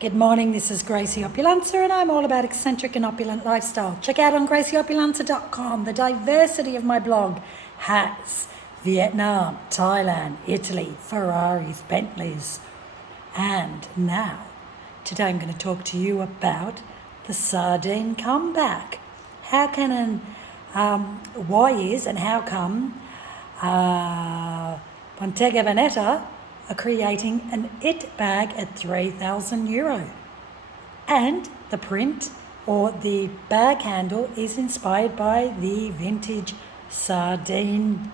Good morning, this is Gracie Opulenza and I'm all about eccentric and opulent lifestyle. Check out on gracieopulenza.com. The diversity of my blog has Vietnam, Thailand, Italy, Ferraris, Bentleys. And now, today I'm going to talk to you about the sardine comeback. How can why is and how come Bottega Veneta are creating an it bag at €3,000. And the print or the bag handle is inspired by the vintage sardine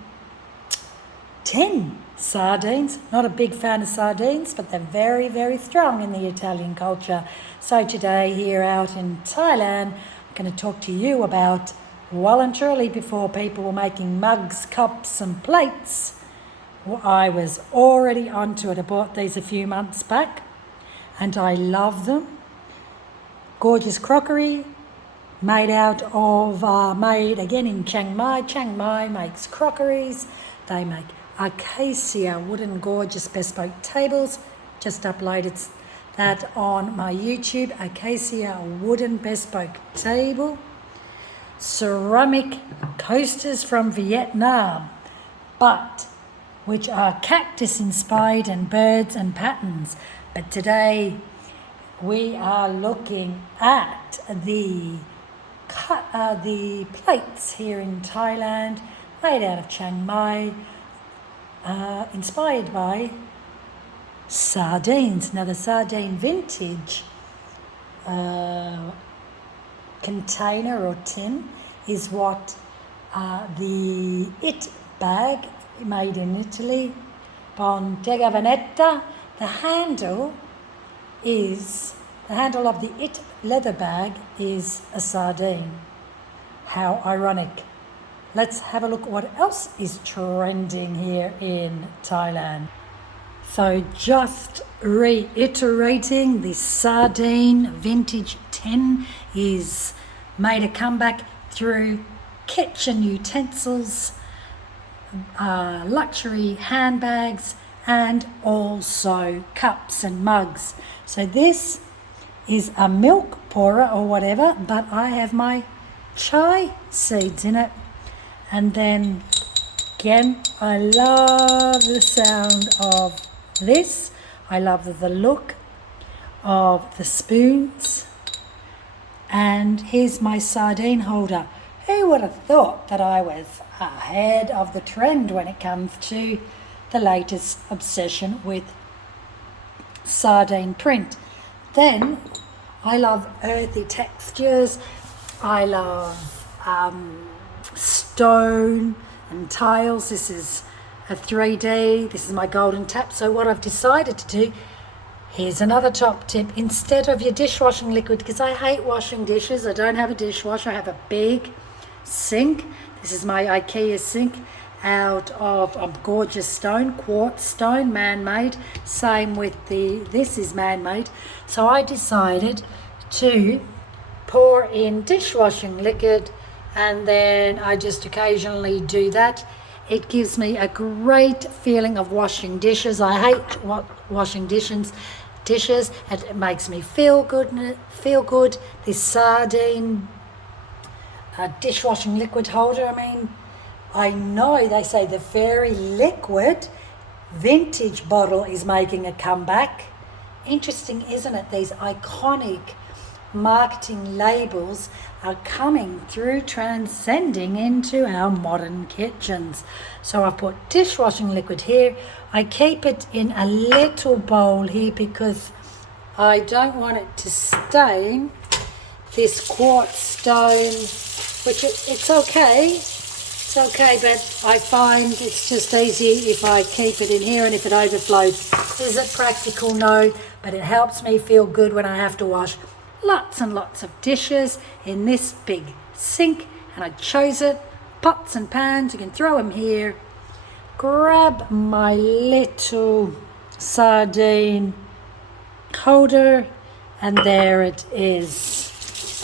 tin sardines. Not a big fan of sardines, but they're very, very strong in the Italian culture. So today here out in Thailand, I'm going to talk to you about, well and truly before people were making mugs, cups and plates, I was already onto it. I bought these a few months back and I love them. Gorgeous crockery made again in Chang Mai. Chang Mai makes crockeries. They make acacia wooden gorgeous bespoke tables. Just uploaded that on my YouTube. Acacia wooden bespoke table. Ceramic coasters from Vietnam, but which are cactus inspired and birds and patterns. But today we are looking at the plates here in Thailand, made out of Chang Mai, inspired by sardines. Now the sardine vintage container or tin is what the it bag made in Italy, Bottega Veneta. The handle of the it leather bag is a sardine. How ironic. Let's have a look at what else is trending here in Thailand. So just reiterating, the sardine vintage tin is made a comeback through kitchen utensils, luxury handbags and also cups and mugs. So this is a milk pourer or whatever, but I have my chai seeds in it. And then again, I love the sound of this. I love the look of the spoons. And here's my sardine holder. Who would have thought that I was ahead of the trend when it comes to the latest obsession with sardine print? Then I love earthy textures. I love stone and tiles. This is a 3D. This is my golden tap. So what I've decided to do, here's another top tip. Instead of your dishwashing liquid, because I hate washing dishes, I don't have a dishwasher, I have a big sink. This is my IKEA sink out of a gorgeous stone, quartz stone, man-made. Same with this is man-made. So I decided to pour in dishwashing liquid and then I just occasionally do that. It gives me a great feeling of washing dishes. I hate washing dishes. It makes me feel good. This sardine dishwashing liquid holder, I know they say the Fairy Liquid vintage bottle is making a comeback. Interesting, isn't it? These iconic marketing labels are coming through, transcending into our modern kitchens. So I've put dishwashing liquid here. I keep it in a little bowl here because I don't want it to stain this quartz stone, which it's okay. It's okay, but I find it's just easy if I keep it in here and if it overflows. Is it practical? No, but it helps me feel good when I have to wash lots and lots of dishes in this big sink. And I chose it. Pots and pans, you can throw them here. Grab my little sardine holder and there it is.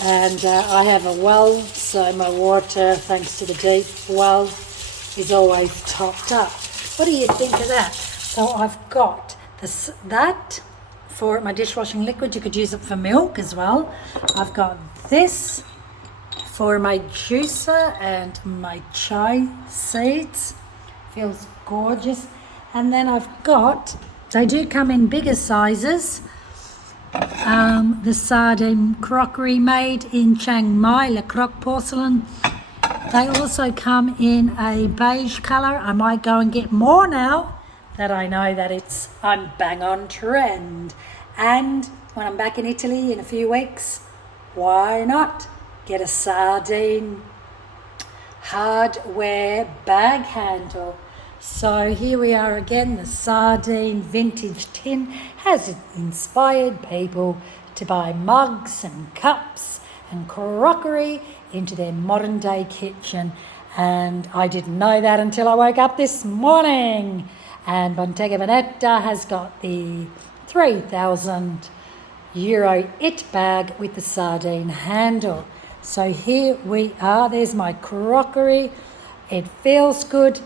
And I have a well, so my water, thanks to the deep well, is always topped up. What do you think of that? So I've got that for my dishwashing liquid. You could use it for milk as well. I've got this for my juicer and my chai seeds. Feels gorgeous. And then I've got, they do come in bigger sizes, the Sardine Crockery made in Chang Mai, Le Croc porcelain. They also come in a beige colour. I might go and get more now that I know that I'm bang on trend. And when I'm back in Italy in a few weeks, why not get a sardine hardware bag handle? So here we are again. The sardine vintage tin has inspired people to buy mugs and cups and crockery into their modern day kitchen. And I didn't know that until I woke up this morning. And Bottega Veneta has got the €3,000 it bag with the sardine handle. So here we are. There's my crockery. It feels good.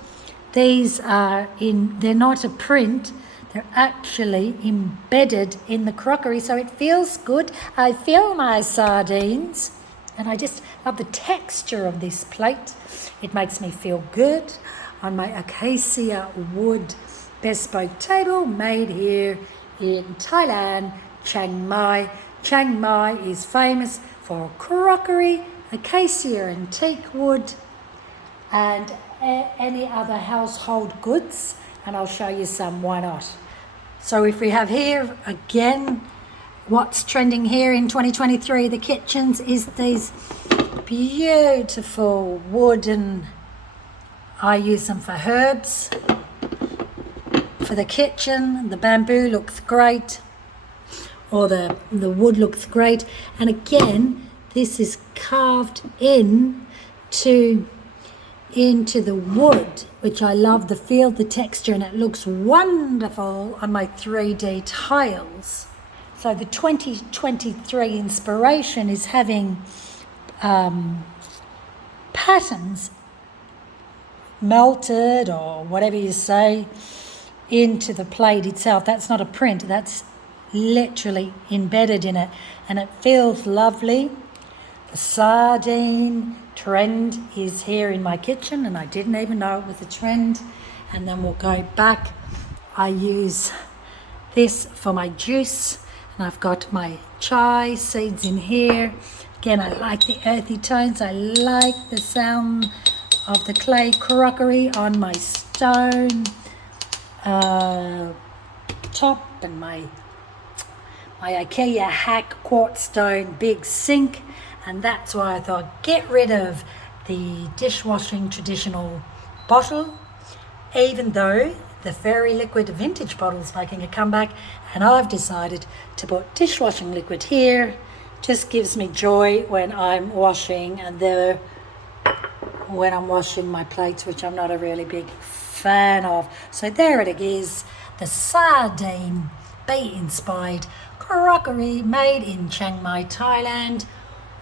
These are they're not a print, they're actually embedded in the crockery, so it feels good. I feel my sardines, and I just love the texture of this plate. It makes me feel good on my acacia wood bespoke table made here in Thailand, Chang Mai. Chang Mai is famous for crockery, acacia and teak wood, and any other household goods, and I'll show you some, why not. So if we have here again, what's trending here in 2023, the kitchens, is these beautiful wooden, I use them for herbs, for the kitchen. The bamboo looks great, or the wood looks great, and again this is carved into the wood, which I love the feel, the texture, and it looks wonderful on my 3D tiles. So the 2023 inspiration is having patterns melted, or whatever you say, into the plate itself. That's not a print, that's literally embedded in it, and it feels lovely. The sardine trend is here in my kitchen, and I didn't even know it was a trend. And then we'll go back. I use this for my juice, and I've got my chai seeds in here. Again, I like the earthy tones. I like the sound of the clay crockery on my stone top, and my IKEA hack quartz stone big sink. And that's why I thought, get rid of the dishwashing traditional bottle, even though the Fairy Liquid vintage bottle is making a comeback, and I've decided to put dishwashing liquid here. Just gives me joy when I'm washing, and when I'm washing my plates, which I'm not a really big fan of. So there it is, the Sardine bee-inspired crockery made in Chiang Mai, Thailand.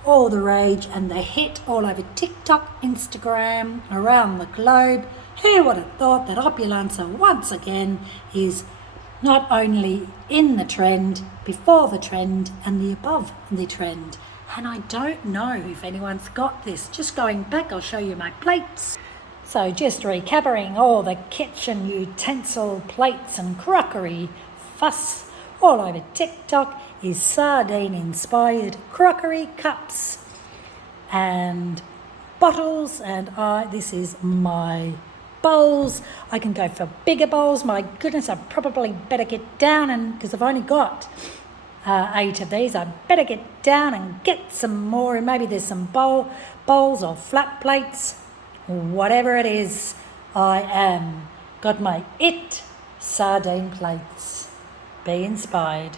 All the rage and the hit all over TikTok, Instagram, around the globe. Who would have thought that Opulenza once again is not only in the trend, before the trend, and the above the trend. And I don't know if anyone's got this. Just going back, I'll show you my plates. So just recapping all the kitchen utensil, plates and crockery fuss all over TikTok is sardine-inspired crockery cups and bottles, and this is my bowls. I can go for bigger bowls. My goodness, I probably better get down, and because I've only got 8 of these, I better get down and get some more, and maybe there's some bowls or flat plates, whatever it is. Got my sardine plates. Be inspired.